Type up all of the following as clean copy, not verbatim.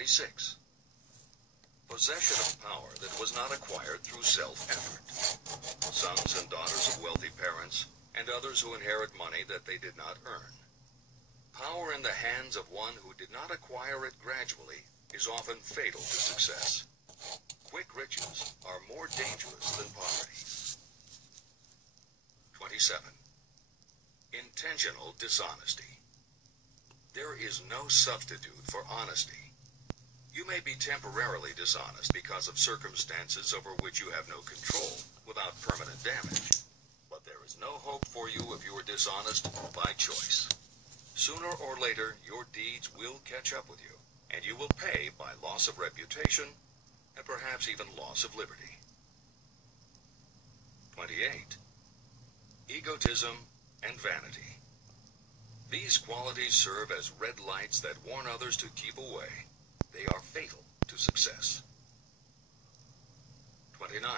26. Possession of power that was not acquired through self-effort. Sons and daughters of wealthy parents, and others who inherit money that they did not earn. Power in the hands of one who did not acquire it gradually is often fatal to success. Quick riches are more dangerous than poverty. 27. Intentional dishonesty. There is no substitute for honesty. You may be temporarily dishonest because of circumstances over which you have no control without permanent damage. But there is no hope for you if you are dishonest by choice. Sooner or later, your deeds will catch up with you, and you will pay by loss of reputation and perhaps even loss of liberty. 28. Egotism and vanity. These qualities serve as red lights that warn others to keep away. They are fatal to success. 29.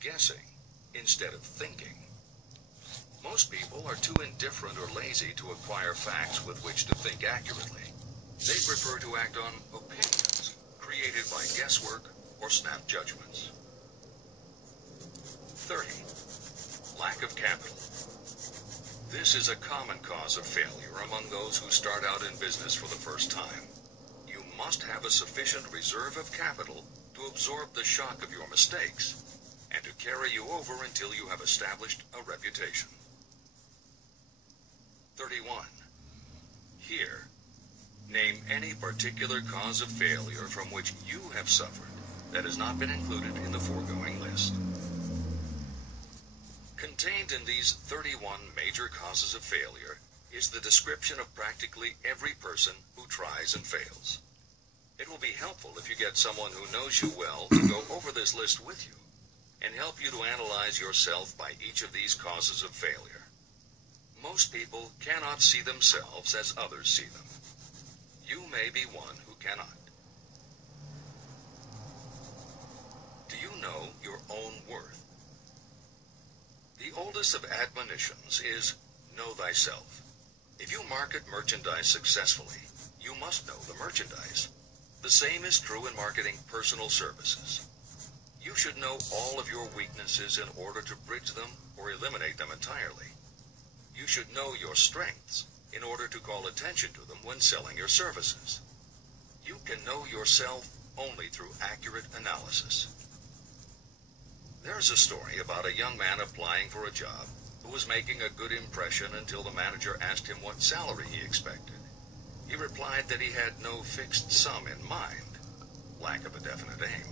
Guessing instead of thinking. Most people are too indifferent or lazy to acquire facts with which to think accurately. They prefer to act on opinions created by guesswork or snap judgments. 30. Lack of capital. This is a common cause of failure among those who start out in business for the first time. You must have a sufficient reserve of capital to absorb the shock of your mistakes and to carry you over until you have established a reputation. 31. Here, name any particular cause of failure from which you have suffered that has not been included in the foregoing list. Contained in these 31 major causes of failure is the description of practically every person who tries and fails. It will be helpful if you get someone who knows you well to go over this list with you and help you to analyze yourself by each of these causes of failure. Most people cannot see themselves as others see them. You may be one who cannot. Do you know your own worth? The oldest of admonitions is, know thyself. If you market merchandise successfully, you must know the merchandise. The same is true in marketing personal services. You should know all of your weaknesses in order to bridge them or eliminate them entirely. You should know your strengths in order to call attention to them when selling your services. You can know yourself only through accurate analysis. There's a story about a young man applying for a job who was making a good impression until the manager asked him what salary he expected. He replied that he had no fixed sum in mind, lack of a definite aim.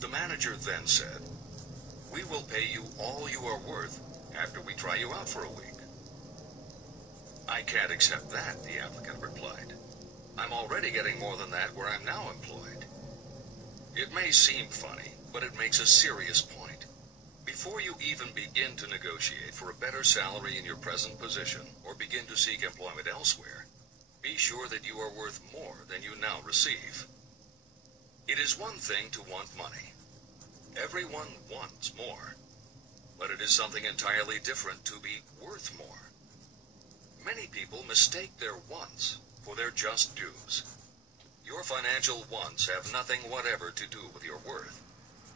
The manager then said, "We will pay you all you are worth after we try you out for a week." "I can't accept that," the applicant replied. "I'm already getting more than that where I'm now employed." It may seem funny, but it makes a serious point. Before you even begin to negotiate for a better salary in your present position or begin to seek employment elsewhere, be sure that you are worth more than you now receive. It is one thing to want money. Everyone wants more. But it is something entirely different to be worth more. Many people mistake their wants for their just dues. Your financial wants have nothing whatever to do with your worth.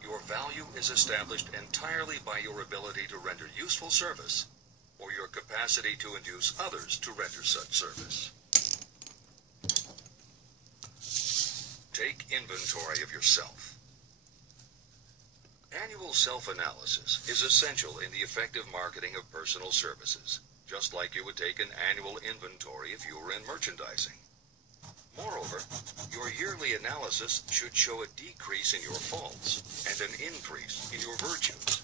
Your value is established entirely by your ability to render useful service or your capacity to induce others to render such service. Take inventory of yourself. Annual self-analysis is essential in the effective marketing of personal services, just like you would take an annual inventory if you were in merchandising. Moreover, your yearly analysis should show a decrease in your faults and an increase in your virtues.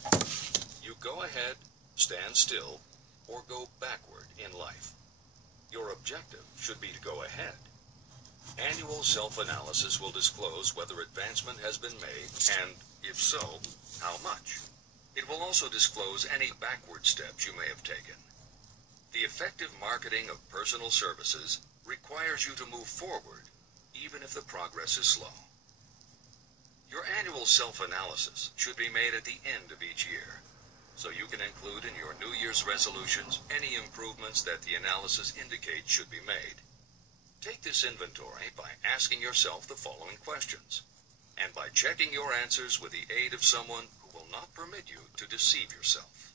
You go ahead, stand still, or go backward in life. Your objective should be to go ahead. Annual self-analysis will disclose whether advancement has been made and, if so, how much. It will also disclose any backward steps you may have taken. The effective marketing of personal services requires you to move forward, even if the progress is slow. Your annual self-analysis should be made at the end of each year, so you can include in your New Year's resolutions any improvements that the analysis indicates should be made. Take this inventory by asking yourself the following questions, and by checking your answers with the aid of someone who will not permit you to deceive yourself.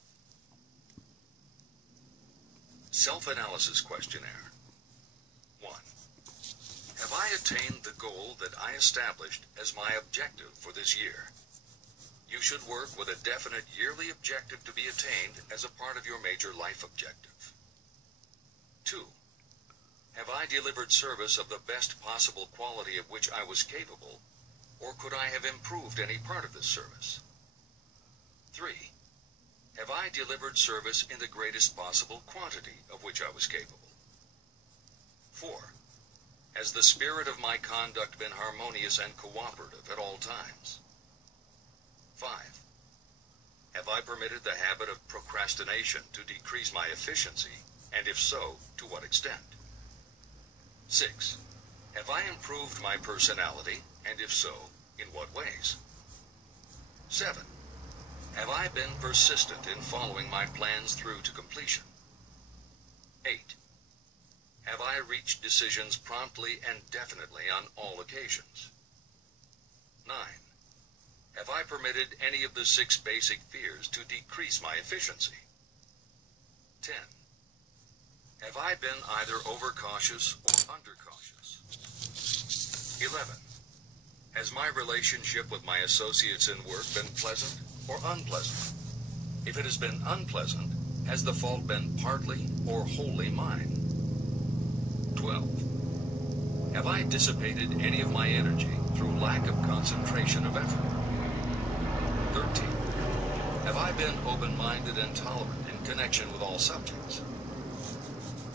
Self-analysis questionnaire. 1. Have I attained the goal that I established as my objective for this year? You should work with a definite yearly objective to be attained as a part of your major life objective. 2. Have I delivered service of the best possible quality of which I was capable, or could I have improved any part of this service? 3. Have I delivered service in the greatest possible quantity of which I was capable? 4. Has the spirit of my conduct been harmonious and cooperative at all times? 5. Have I permitted the habit of procrastination to decrease my efficiency, and if so, to what extent? 6. Have I improved my personality, and if so, in what ways? 7. Have I been persistent in following my plans through to completion? 8. Have I reached decisions promptly and definitely on all occasions? 9. Have I permitted any of the 6 basic fears to decrease my efficiency? 10. Have I been either overcautious or undercautious? 11. Has my relationship with my associates in work been pleasant or unpleasant? If it has been unpleasant, has the fault been partly or wholly mine? 12. Have I dissipated any of my energy through lack of concentration of effort? 13. Have I been open-minded and tolerant in connection with all subjects?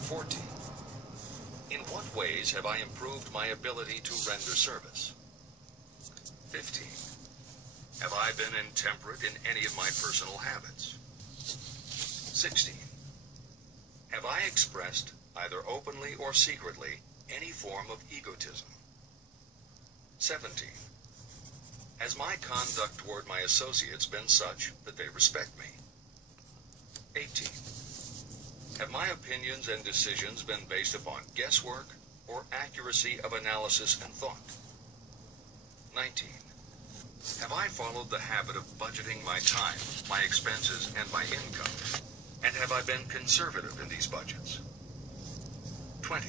14. In what ways have I improved my ability to render service? 15. Have I been intemperate in any of my personal habits? 16. Have I expressed, either openly or secretly, any form of egotism? 17. Has my conduct toward my associates been such that they respect me? 18. Have my opinions and decisions been based upon guesswork or accuracy of analysis and thought? 19. Have I followed the habit of budgeting my time, my expenses, and my income? And have I been conservative in these budgets? 20.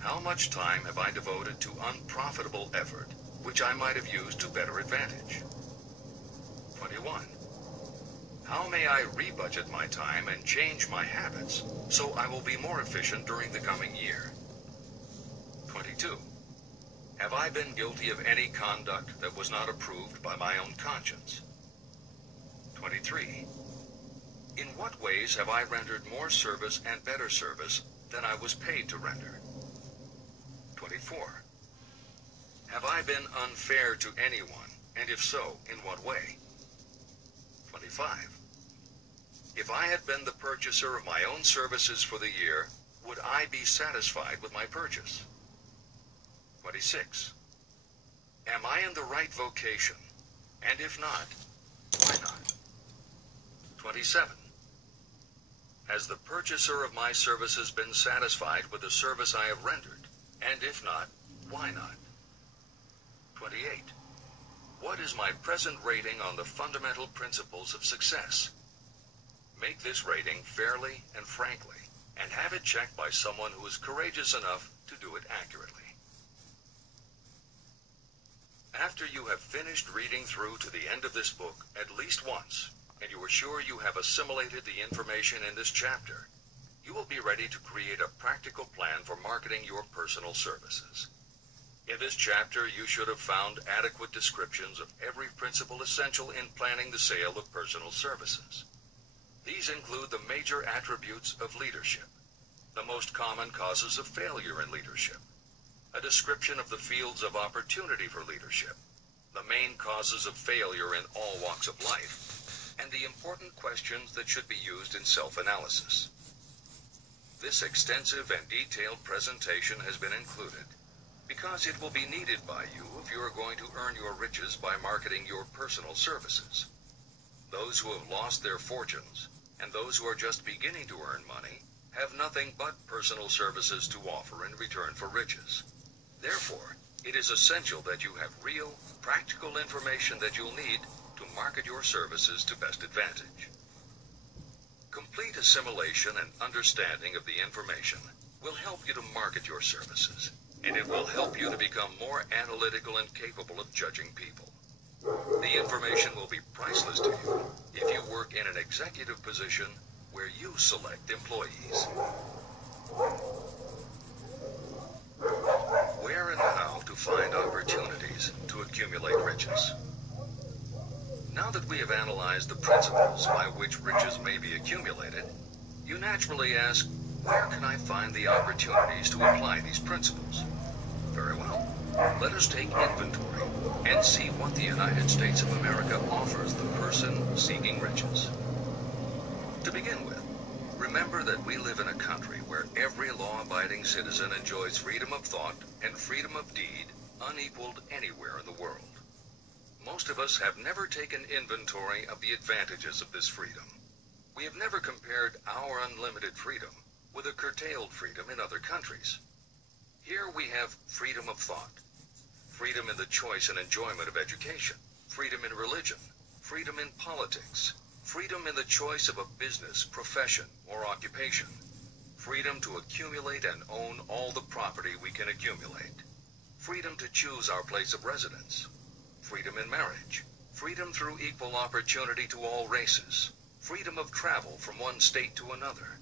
How much time have I devoted to unprofitable effort, which I might have used to better advantage? 21. How may I rebudget my time and change my habits so I will be more efficient during the coming year? 22. Have I been guilty of any conduct that was not approved by my own conscience? 23. In what ways have I rendered more service and better service than I was paid to render? 24. Have I been unfair to anyone, and if so, in what way? 25. If I had been the purchaser of my own services for the year, would I be satisfied with my purchase? 26. Am I in the right vocation? And if not, why not? 27. Has the purchaser of my services been satisfied with the service I have rendered? And if not, why not? 28. What is my present rating on the fundamental principles of success? Make this rating fairly and frankly, and have it checked by someone who is courageous enough to do it accurately. After you have finished reading through to the end of this book at least once, and you are sure you have assimilated the information in this chapter, you will be ready to create a practical plan for marketing your personal services. In this chapter, you should have found adequate descriptions of every principle essential in planning the sale of personal services. These include the major attributes of leadership, the most common causes of failure in leadership, a description of the fields of opportunity for leadership, the main causes of failure in all walks of life, and the important questions that should be used in self-analysis. This extensive and detailed presentation has been included because it will be needed by you if you are going to earn your riches by marketing your personal services. Those who have lost their fortunes and those who are just beginning to earn money have nothing but personal services to offer in return for riches. Therefore, it is essential that you have real, practical information that you'll need to market your services to best advantage. Complete assimilation and understanding of the information will help you to market your services, and it will help you to become more analytical and capable of judging people. The information will be priceless to you if you work in an executive position where you select employees. Where and how to find opportunities to accumulate riches. Now that we have analyzed the principles by which riches may be accumulated, you naturally ask, where can I find the opportunities to apply these principles? Very well. Let us take inventory and see what the United States of America offers the person seeking riches. To begin with, remember that we live in a country where every law-abiding citizen enjoys freedom of thought and freedom of deed unequaled anywhere in the world. Most of us have never taken inventory of the advantages of this freedom. We have never compared our unlimited freedom with a curtailed freedom in other countries. Here we have freedom of thought, freedom in the choice and enjoyment of education, freedom in religion, freedom in politics, freedom in the choice of a business, profession, or occupation, freedom to accumulate and own all the property we can accumulate, freedom to choose our place of residence, freedom in marriage, freedom through equal opportunity to all races, freedom of travel from one state to another,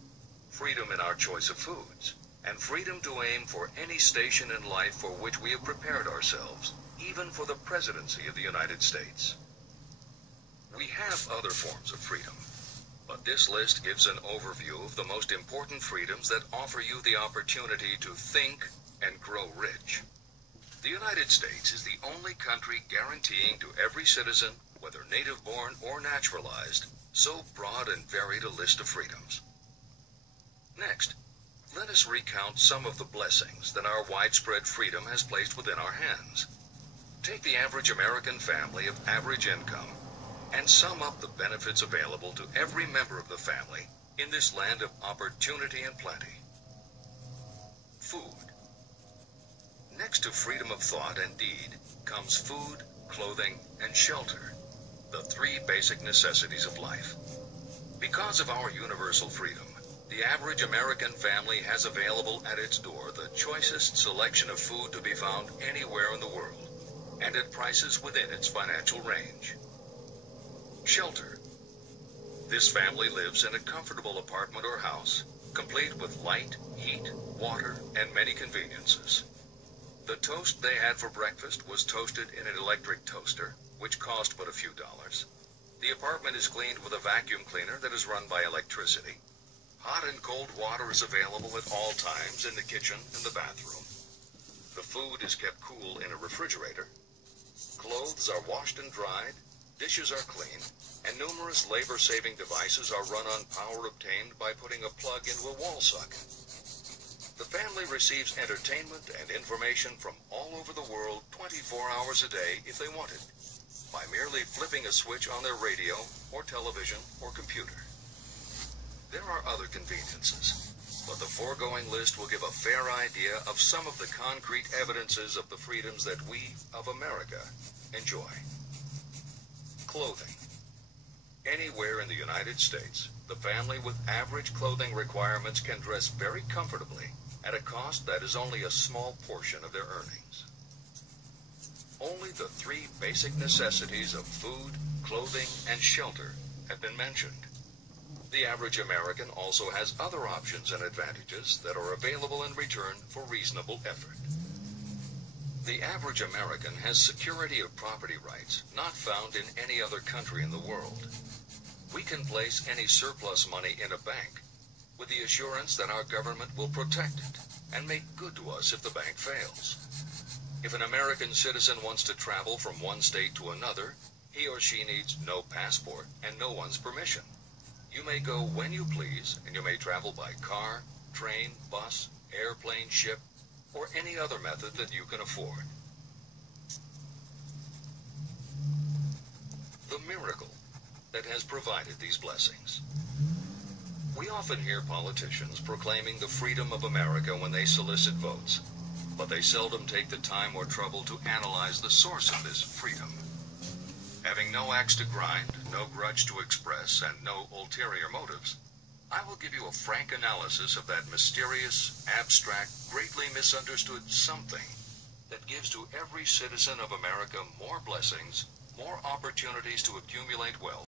freedom in our choice of foods, and freedom to aim for any station in life for which we have prepared ourselves, even for the presidency of the United States. We have other forms of freedom, but this list gives an overview of the most important freedoms that offer you the opportunity to think and grow rich. The United States is the only country guaranteeing to every citizen, whether native-born or naturalized, so broad and varied a list of freedoms. Next, let us recount some of the blessings that our widespread freedom has placed within our hands. Take the average American family of average income and sum up the benefits available to every member of the family in this land of opportunity and plenty. Food. Next to freedom of thought and deed comes food, clothing, and shelter, the three basic necessities of life. Because of our universal freedom, the average American family has available at its door the choicest selection of food to be found anywhere in the world, and at prices within its financial range. Shelter. This family lives in a comfortable apartment or house, complete with light, heat, water, and many conveniences. The toast they had for breakfast was toasted in an electric toaster, which cost but a few dollars. The apartment is cleaned with a vacuum cleaner that is run by electricity. Hot and cold water is available at all times in the kitchen and the bathroom. The food is kept cool in a refrigerator. Clothes are washed and dried, dishes are clean, and numerous labor-saving devices are run on power obtained by putting a plug into a wall socket. The family receives entertainment and information from all over the world 24 hours a day if they want it, by merely flipping a switch on their radio or television or computer. There are other conveniences, but the foregoing list will give a fair idea of some of the concrete evidences of the freedoms that we of America enjoy. Clothing. Anywhere in the United States, the family with average clothing requirements can dress very comfortably at a cost that is only a small portion of their earnings. Only the three basic necessities of food, clothing, and shelter have been mentioned. The average American also has other options and advantages that are available in return for reasonable effort. The average American has security of property rights not found in any other country in the world. We can place any surplus money in a bank with the assurance that our government will protect it and make good to us if the bank fails. If an American citizen wants to travel from one state to another, he or she needs no passport and no one's permission. You may go when you please, and you may travel by car, train, bus, airplane, ship, or any other method that you can afford. The miracle that has provided these blessings. We often hear politicians proclaiming the freedom of America when they solicit votes, but they seldom take the time or trouble to analyze the source of this freedom. Having no axe to grind, no grudge to express, and no ulterior motives, I will give you a frank analysis of that mysterious, abstract, greatly misunderstood something that gives to every citizen of America more blessings, more opportunities to accumulate wealth,